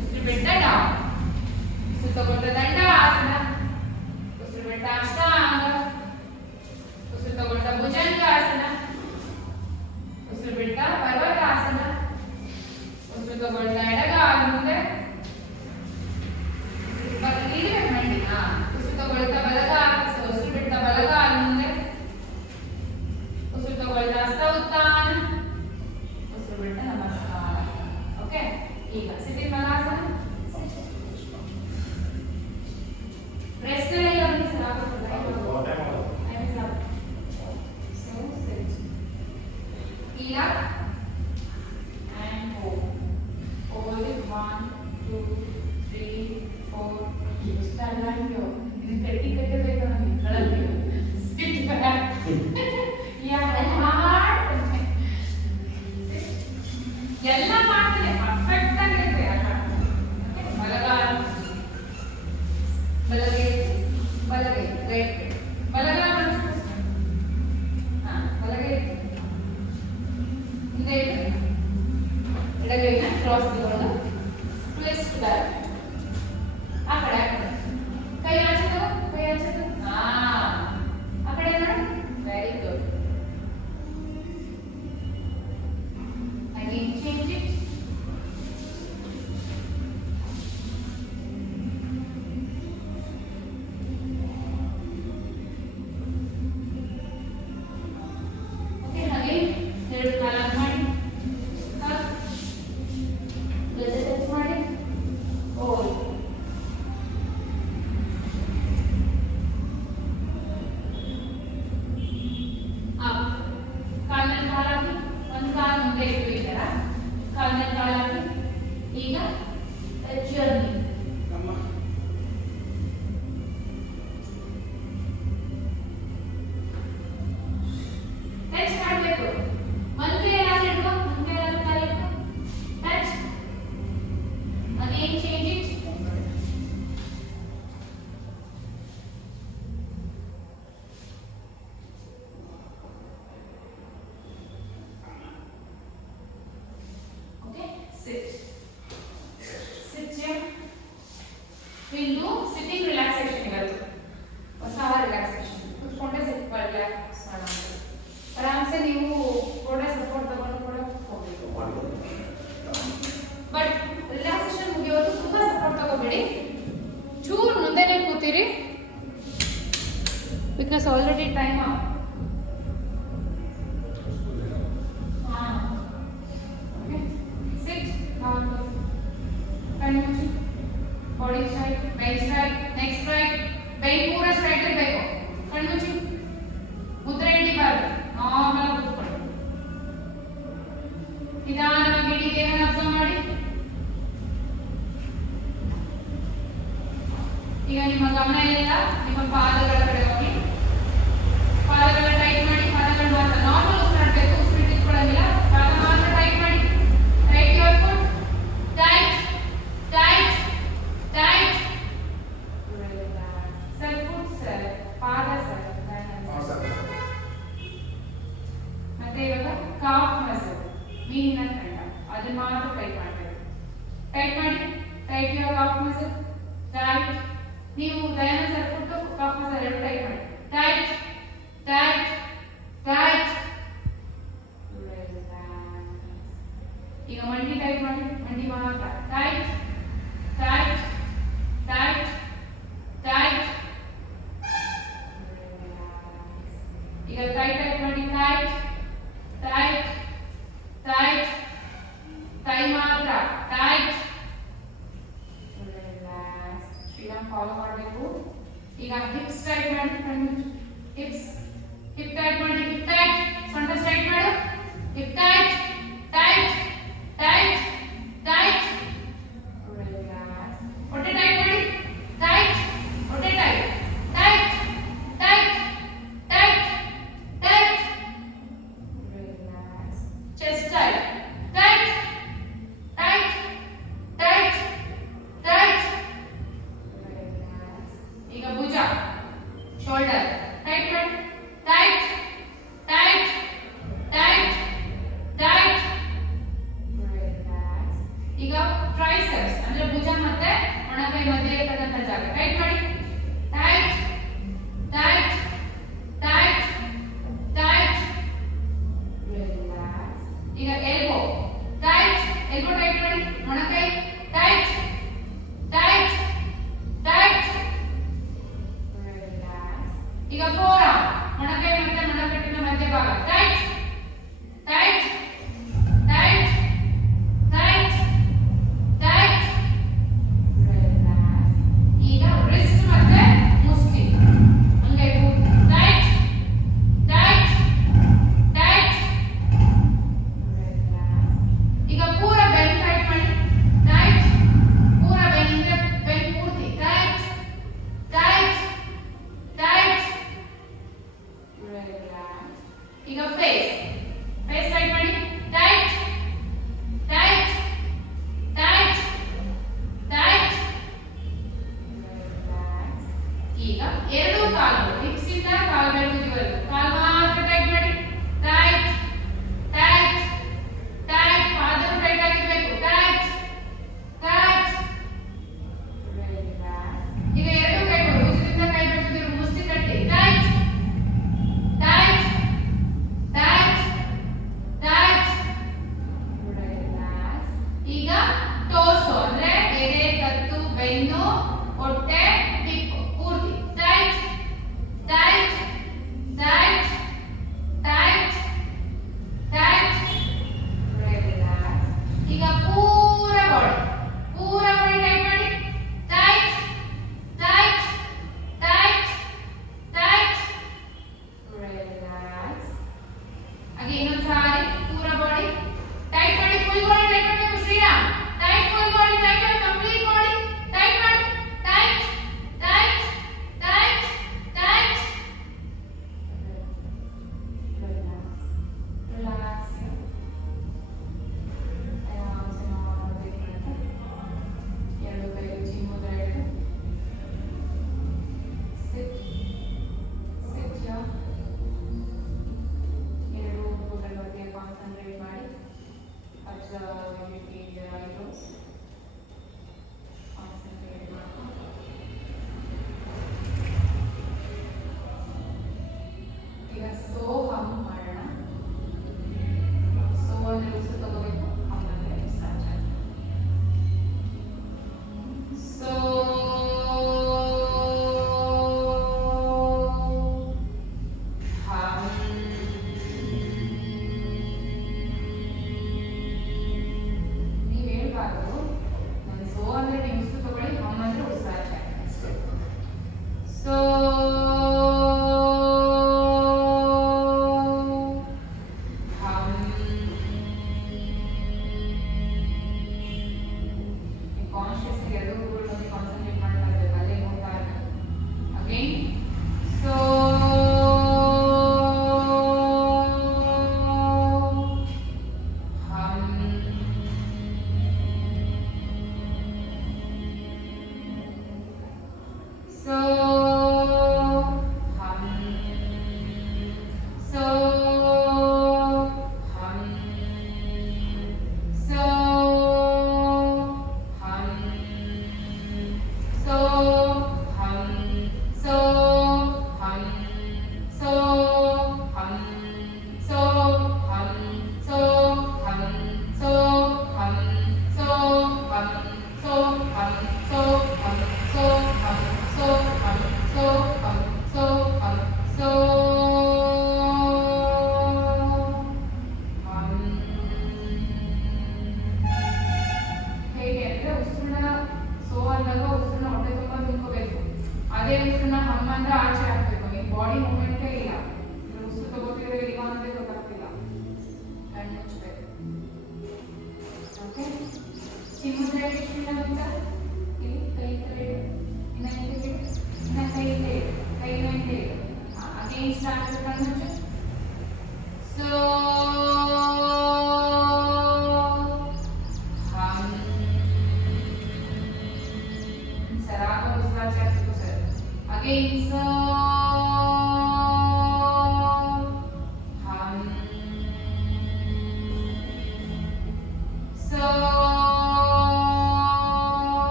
ಉಸಿರು ಬಿಟ್ಟ down. ಉಸಿರು ತಗೊಳ್ತಾ ದಂಡಾಸನ. ಉಸಿರು ಬಿಟ್ಟ ಅಷ್ಟಾಂಗ. ಉಸಿರು ತಗೊಳ್ತಾ ಭುಜಂಗಾಸನ. ಉಸಿರು ಬಿಟ್ಟ ಪರ್ವತಾಸನ. ಉಸಿರು ತಗೊಳ್ತಾ ಎಡಗಾಲು ಮುಂದೆ. ಉಸಿರು ತಗೊಳ್ತಾ ಬಲಗಾಲು. ಉಸಿರು ಬಿಟ್ಟ ಬಲಗಾಲು ಮುಂದೆ. ಉಸಿರು ತಗೊಳ್ತಾ ಹಸ್ತ ಉತ್ಥಾನ. ಉಸಿರು ಬಿಟ್ಟ ನಮಸ್ಕಾರ. ಓಕೆ, ಈಗ ಸಿಟಿ ಮಲಾಸನ. ರೆಸ್ಟ್ ನಲ್ಲಿ ಒಂದು ಸಲ ಈಗ and hold it 1 2 3 4 ಇಷ್ಟಲ್ಲ ನೀವು ಇದು ಕಟ್ಟಿ ಕಟ್ಟಬೇಕು ನಮಗೆ ಕಳಕ್ಕೆ ಸಿಟ್ ಬ್ಯಾಕ್ ಯಾ ಹಾರ್ಟ್ ಎಲ್ಲ ಮಾಡ್ತೀನಿ ಪರ್ಫೆಕ್ಟ್ ಆಗಿರುತ್ತೆ ಬಲಗಾಲು ಬಲಗೈ ಬಲಗೈ ರೈಟ್ ಬಲಗಾಲು ಬಲಗೈ ಹಿಂದೆ ಎಡಗೈನ ಕ್ರಾಸ್ ತಗೊಂಡು ಟ್ವಿಸ್ಟ್ ಬ್ಯಾಕ್ ಆ ಕಡೆ ಕೈ ಆಚೆ ತಗೋ ಕೈ ಆಚೆ ತಗೋ ಆ ಕಡೆ ನೋಡಿ very good again change it okay again ಎರಡು ಕಾಲ ಮಾಡಿ ಗಜ ಟಚ್ ಮಾಡಿ ಓಲ್ ಅಪ್ ಕಾಲಲ್ಲಿ ಕಾಲಾಗಿ ಒಂದು ಕಾಲು ಮುಂದೆ ಇಟ್ಟು ಈ ಥರ ಕಾಲಲ್ಲಿ ಕಾಲಾಗಿ ಈಗ ಜರ್ನಿ ಟಚ್ ಮಾಡಬೇಕು ಒಂದು ಕೈಯಲ್ಲಿ ಹಿಡ್ಕೊ ಒಂದು ಕೈಯಲ್ಲಿ ಕಾಲು ಹಿಡ್ಕೊ touch again change it okay sit sit here ಇನ್ನು ಸಿಟ್ಟಿಂಗ್ ರಿಲ್ಯಾಕ್ಸೇಷನ್ ಇವತ್ತು ಹೊಸ ರಿಲ್ಯಾಕ್ಸೇಷನ್ ಕುತ್ಕೊಂಡೆ ಸಿಟ್ ರಿಲ್ಯಾಕ್ಸ್ ಮಾಡೋಣ ಆರಾಮ್ಸೆ ನೀವು ಥೋಡೆ ಸಪೋರ್ಟ್ ತಗೊಂಡು ಕೂಡ ಹೋಗ್ಬೇಕು ಬಟ್ ರಿಲ್ಯಾಕ್ಸೇಷನ್ ಮುಗಿಯೋದು ತುಂಬಾ ಸಪೋರ್ಟ್ ತಗೋಬೇಡಿ ಚೂರು ಮುಂದೆನೆ ಕೂತಿರಿ ಬಿಕಾಸ್ ಆಲ್ರೆಡಿ ಟೈಮ್ sit ಕಣ್ಣು ಮುಚ್ಚಿ body straight back straight neck straight back ಪೂರ ಸ್ಟ್ರೈಟ್ ಇರಬೇಕು ಕಣ್ಣು ಮುಚ್ಚಿ ಮುದ್ರೆ ಹಿಡಿಬಾರ್ದು ನಾರ್ಮಲ್ ಕೂತ್ಕೊಳ್ಳಿ ನಿಧಾನವಾಗಿ ಇಡೀ ದೇಹನ ಅಬ್ಸರ್ವ್ ಮಾಡಿ ಈಗ ನಿಮ್ಮ ಗಮನ ಎಲ್ಲ ನಿಮ್ಮ ಪಾದಗಳ ಕಡೆ ಹೋಗಿ ಪಾದಗಳ ಟೈಟ್ ಮಾಡಿ ಪಾದಗಳ ಮಾತ್ರ ನಾರ್ಮಲ್ ಉಸಿರಾಡಬೇಕು ಉಸಿರು ಇಟ್ಕೊಳ್ಳೋಂಗಿಲ್ಲ ಪಾದ ಮಾತ್ರ ಟೈಟ್ ಮಾಡಿ tight your foot tight tight tight sir foot sir ಪಾದ ಸರ್ ಮತ್ತೆ ಇವಾಗ ಕಾಫ್ ಮಸಲ್ ಮೀನಿನ ಕಂಡ ಅದನ್ನ ಮಾತ್ರ ಟೈಟ್ ಮಾಡಬೇಕು ಟೈಟ್ ಮಾಡಿ tight your calf muscle tight ನೀವು Dayananda sir foot calf muscle ಎರಡು ಟೈಟ್ ಮಾಡಿ ಟೈಟ್ ಟೈಟ್ ಟೈಟ್ ಈಗ ಮಂಡಿ ಟೈಟ್ ಮಾಡಿ ಮಂಡಿ ಮಾತ್ರ ಟೈಟ್ ಟೈಟ್ ಟೈಟ್ ಟೈಟ್ ಈಗ ಟೈಟ್ ಟೈಟ್ ಮಾಡಿ ಟೈಟ್ ಟೈಟ್ ಟೈಟ್ ಟೈ ಮಾತ್ರ ಟೈಟ್ ಶ್ರೀರಾಮ್ ಫಾಲೋ ಮಾಡಬೇಕು ಈಗ ಹಿಪ್ಸ್ ಟೈಟ್ ಮಾಡಿ ಹಿಪ್ಸ್ ಹಿಪ್ ಟೈಟ್ ಮಾಡಿ ಹಿಪ್ ಟೈಟ್ ಸೊಂಟ ಸ್ಟ್ರೈಟ್ ಮಾಡು hip tight tight tight tight relax ಹೊಟ್ಟೆ ಟೈಟ್ ಮಾಡಿ ಟೈಟ್ ಹೊಟ್ಟೆ tight tight tight tight tight relax chest tight tight tight tight tight relax ಈಗ ಭುಜ ಶೋಲ್ಡರ್ ಟೈಟ್ ಮಾಡಿ ಟೈಟ್ ಈಗ ಫೇಸ್ ಫೇಸ್ ಟೈಟ್ ಮಾಡಿ ಟೈಟ್ ಟೈಟ್ ಟೈಟ್ ಟೈಟ್ ಈಗ ಎರಡು ಕಾಲುಗಳು ಹಿಪ್ಸ್ ಇಂದ ಕಾಲುಗಳ ತುದಿವರೆಗೂ ಕಾಲು ಮಾತ್ರ ಟೈಟ್ ಮಾಡಿ ಟೈಟ್ ಟೈಟ್ ಟೈಟ್ ಪಾದಗಳು ಟೈಟ್ ಆಗಿರಬೇಕು ಟೈಟ್ ಟೈಟ್ ಈಗ ಎರಡು ಕೈಗಳು ಭುಜದಿಂದ ಕೈ ಬಿಡ್ತಿದ್ರು ಮುಷ್ಟಿ ಕಟ್ಟಿ ಟೈಟ್ ಟೈಟ್ ಟೈಟ್ ಟೈಟ್ ಈಗ ಟೋರ್ಸೋ ಅಂದ್ರೆ ಎದೆ ಕತ್ತು ಬೆನ್ನು ಹೊಟ್ಟೆ ಹಿಪ್ ಪೂರ್ತಿ tight tight tight tight tight relax ಈಗ ಪೂರ ಬಾಡಿ ಟೈಟ್ ಮಾಡಿ tight tight tight tight relax ಹಾಗೆ ಇನ್ನೊಂದು ಸಾರಿ ಪೂರ ಬಾಡಿ ಟೈಟ್ ಮಾಡಿ ಫುಲ್ ಬಾಡಿ ಟೈಟ್ ಮಾಡಬೇಕು Shriram tight full body tight ಮಾಡಿ ಕಂಪ್ಲೀಟ್ ಬಾಡಿ ಟೈಟ್ ಮಾಡಿ tight tight tight tight relax ಆರಾಮ್ಸೆ ಮಾಡಬೇಕು ಎರಡು ಕೈಗಳು ಚಿಮ್ಮುದ್ರ ಹಿಡಿದು ಸಿಟ್ ಸಿಟ್ ಎರಡು ಹುಬ್ಬುಗಳ ಬಗ್ಗೆ ಕಾನ್ಸಂಟ್ರೇಟ್ ಮಾಡಿ observe your eyebrows concentrate ಈಗ ಸೋಹಂ ಮಾಡೋಣ ಸೋ ಅಂದ್ರೆ ಉಸಿರು ತಗೋಬೇಕು ಹಮ್ ಅಂದ್ರೆ ಸ್ಟಾರ್ಟ್ ಆಗುತ್ತೆ ಸೋ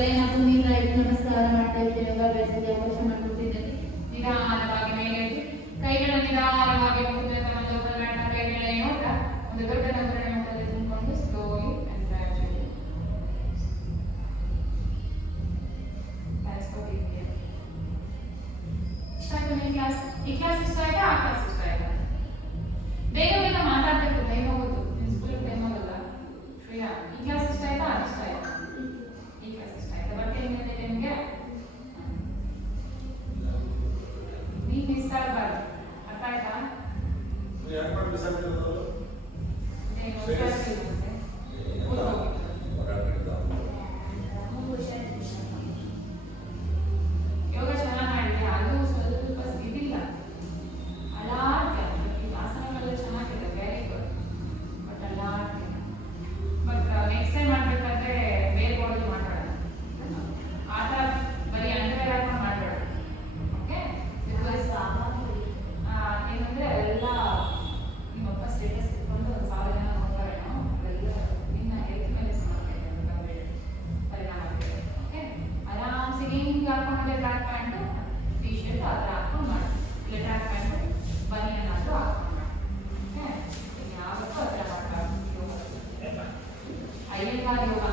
ತಲೆನ ಭೂಮಿಯಿಂದ ಹಿಡಿದು ನಮಸ್ಕಾರ ಮಾಡ್ತಾ ಇದ್ದೇವೆ. ಯೋಗ ಬೆಳೆಸಿದ ಅವಕಾಶ ಮಾಡಿಕೊಟ್ಟಿದ್ದೇನೆ. ನಿಧಾನವಾಗಿ ಮೇಲೆ ಎತ್ತಿ ಕೈಗಳ ನಿಧಾನವಾಗಿ ಮುಖದ ತಮ್ಮ ಜೋಬಲ್ ಮ್ಯಾಟ್ನ ಕೈಗಳ ನೋಟ ಒಂದು ದೊಡ್ಡ ನಗರ ನೋಟದಲ್ಲಿ ತುಂಬಿಕೊಂಡು ಸ್ಲೋಲಿ ಅಂಡ್ ಗ್ರಾಜುಯಲಿ. ಇಷ್ಟ ಆಯ್ತು ನಿಮ್ಮ ಕ್ಲಾಸ್? ಈ ಕ್ಲಾಸ್ ಇಷ್ಟ ಆಯ್ತಾ? ಆ ಕ್ಲಾಸ್ ಇಷ್ಟ ಆಯ್ತಾ? ಬೇಗ ಬೇಗ ಮಾತಾಡ್ಬೇಕು, ಟೈಮ್ ಹೋಗೋದು. ನಿಮ್ಮ ಸ್ಕೂಲ್ ಟೈಮ್ ಹೋಗಲ್ಲ. ಶ್ರೇಯಾ, ಈ ಕ್ಲಾಸ್ ಇಷ್ಟ ಆಯ್ತಾ? ಅದು ಇಷ್ಟ ಆಯ್ತಾ? ಈ ಕ್ಲಾಸ್ ಇಷ್ಟ ಆಯ್ತಾ? ಬಟ್ಟೆ ಮೇಲೆ ನಿಮಗೆ ನೀವು ಮಿಸ್ ಆಗಬಾರ್ದು. ಅರ್ಥ ಆಯ್ತಾ? ಯೋಗ ಚೆನ್ನಾಗಿ ಮಾಡಿದೆ. ಅದು ಸ್ವಲ್ಪ ಇದಿಲ್ಲ, ಅಲಾಡ್ತೀಯ. ಆಸನಗಳೆಲ್ಲ ಚೆನ್ನಾಗಿದೆ, ವೆರಿ ಗುಡ್. ಬಟ್ ಅಲಾಡ್ತೀಯ. ಬಟ್ ನೆಕ್ಸ್ಟ್ ಟೈಮ್ ಮಾಡ್ಬೇಕಾದ್ರೆ ಬೇರೆ ಬಾಡಿ ಮಾಡಬೇಡ. ಆ ಥರ ಬರೀ ಅಂಡರ್ವೇರ್ ಹಾಕೊಂಡು ಮಾಡಬೇಡ. ಓಕೆ? ಏನಂದ್ರೆ ಎಲ್ಲ ನಿಮ್ಮಪ್ಪ ಸ್ಟೇಟಸ್ ಇಟ್ಕೊಂಡು 1,000 ಜನ ನೋಡ್ತಾರೇನೋ, ಅದೆಲ್ಲ ನಿನ್ನ ಹೆಲ್ತ್ ಮೇಲೆ ಸಮಸ್ಯೆ ಇದೆ ಅಂತ ಪರಿಣಾಮ ಬೀರುತ್ತೆ. ಓಕೆ? ಆರಾಮ್ಸೆ ಹಿಂಗೆ ಹಾಕೊಂಡ್ರೆ ಟ್ರ್ಯಾಕ್ ಪ್ಯಾಂಟು ಟೀ ಶರ್ಟ್ ಆ ಥರ ಹಾಕೊಂಡು ಮಾಡಿ, ಇಲ್ಲ ಟ್ರ್ಯಾಕ್ ಪ್ಯಾಂಟು ಬನಿಯನ್ನಾದರೂ ಹಾಕೊಂಡು ಮಾಡಿ. ಓಕೆ? ಯಾವತ್ತೂ ಆ ಥರ ಮಾಡಬಾರ್ದು. ಯೋಗ ಅಯ್ಯಂಗಾರ್ ಯೋಗ